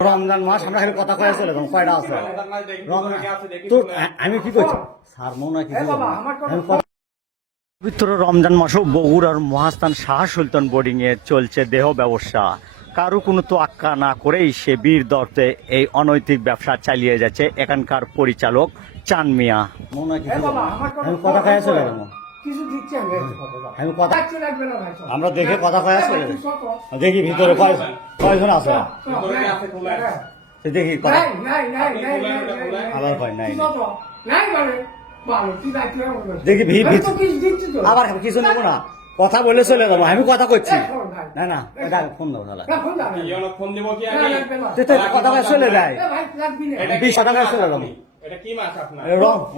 রমজান মাস আমরা এখানে কথা কয়ে চলে যাবো কয়টা আছে তো আমি কি করছি স্যার মনে কি পবিত্র রমজান মাসও বগুড়ার মহাস্থান শাহ সুলতান বোর্ডিং এ চলছে দেহ ব্যবসা। কারো কোনো তোয়াক্কা না করেই সে বীর দর্তে এই অনৈতিক ব্যবসা চালিয়ে যাচ্ছে এখানকার পরিচালক চান মিয়া। মনে কি আমি কথা কয়ে চলে যাবো আমি কথা আমরা দেখে কথা কয়ে চলে দেখি ভিতরে কয়জন আছে দেখি আবার কয় নাই দেখি আবার কিছু নেবো না কথা বলে চলে যাবো আমি কথা করছি না না এটা ফোন দাও কথা কয়ে চলে যায় 20 টাকা চলে যাবো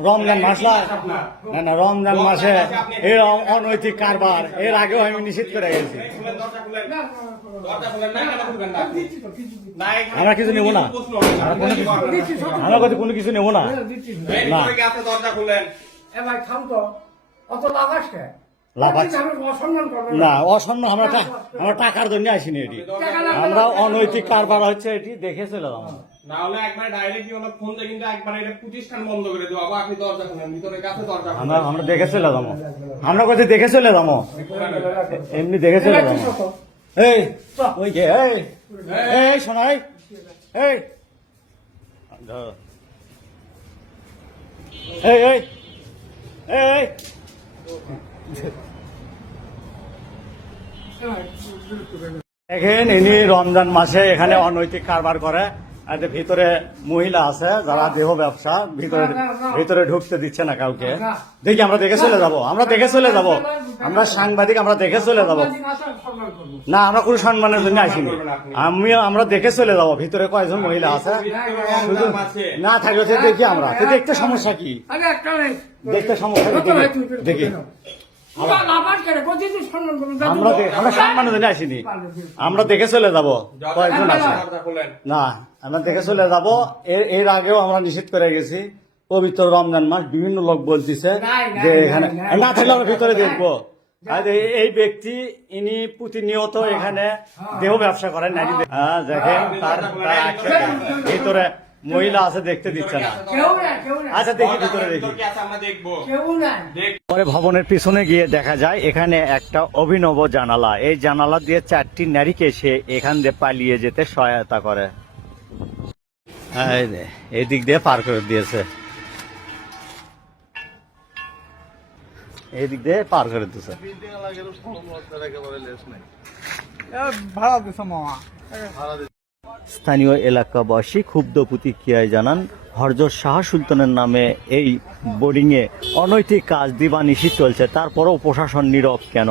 রমজান মাস না না রমজান মাসে এই অনৈতিক কারবার এর আগেও আমি নিষেধ করে গেছি আমরা কিছু নেবো না আমরা কোনো কিছু নেবো না না অসম্মান আমরা টাকার জন্য আসিনি এটি আমরা অনৈতিক কারবার হচ্ছে এটি দেখে চলে যাবো না হলে একবার ডাইরেক্টলি ওনার ফোন দিয়ে কিন্তু একবার এটা প্রতিষ্ঠান বন্ধ করে দেবো আবার আপনি দরজা খুলেন ভিতরে কাছে দরজা আমরা দেখে চলে যাবো আমরা কোথায় দেখে চলে যাবো এমনি দেখে চলে যাবো এই ওই যে এই শোনাই এই এই এই এই দেখেন ইনি রমজান মাসে এখানে অনৈতিক কারবার করে ভিতরে মহিলা আছে যারা দেহ ব্যবসা ভিতরে ঢুকতে দিচ্ছে না কাউকে দেখি আমরা দেখে চলে যাব আমরা সাংবাদিক আমরা দেখে চলে যাব না আমরা কোনো সম্মানের জন্য আসিনি আমরা দেখে চলে যাব ভিতরে কয়জন মহিলা আছে শুধু না থাকলে দেখি আমরা দেখতে সমস্যা কি দেখতে সমস্যা দেখি আমরা সম্মানের জন্য আসিনি আমরা দেখে চলে যাব কয়েকজন আছে না আমরা দেখে চলে যাব এর আগেও আমরা নিষেধ করে গেছি পবিত্র রমজান মাস বিভিন্ন লোক বলতেছে যে এখানে না থাকলে আমরা ভিতরে দেখবো এই ব্যক্তি ইনি প্রতিনিয়ত এখানে দেহ ব্যবসা করেন নাকি দেখেন তার ভিতরে মহিলা আছে দেখতে দিচ্ছে না আচ্ছা দেখি ভিতরে দেখি পরে ভবনের পিছনে গিয়ে দেখা যায় এখানে একটা অভিনব জানালা এই জানালা দিয়ে 4টি নারীকে সে এখান দিয়ে পালিয়ে যেতে সহায়তা করে এই দিক দিয়ে পার করে দিয়েছে এই দিক দিয়ে পার করে দিয়েছে স্থানীয় এলাকাবাসী ক্ষুব্ধ প্রতিক্রিয়ায় জানান হযরত শাহ সুলতানের নামে এই বোর্ডিং এ অনৈতিক কাজ দিবানিশি চলছে তারপরও প্রশাসন নীরব কেন।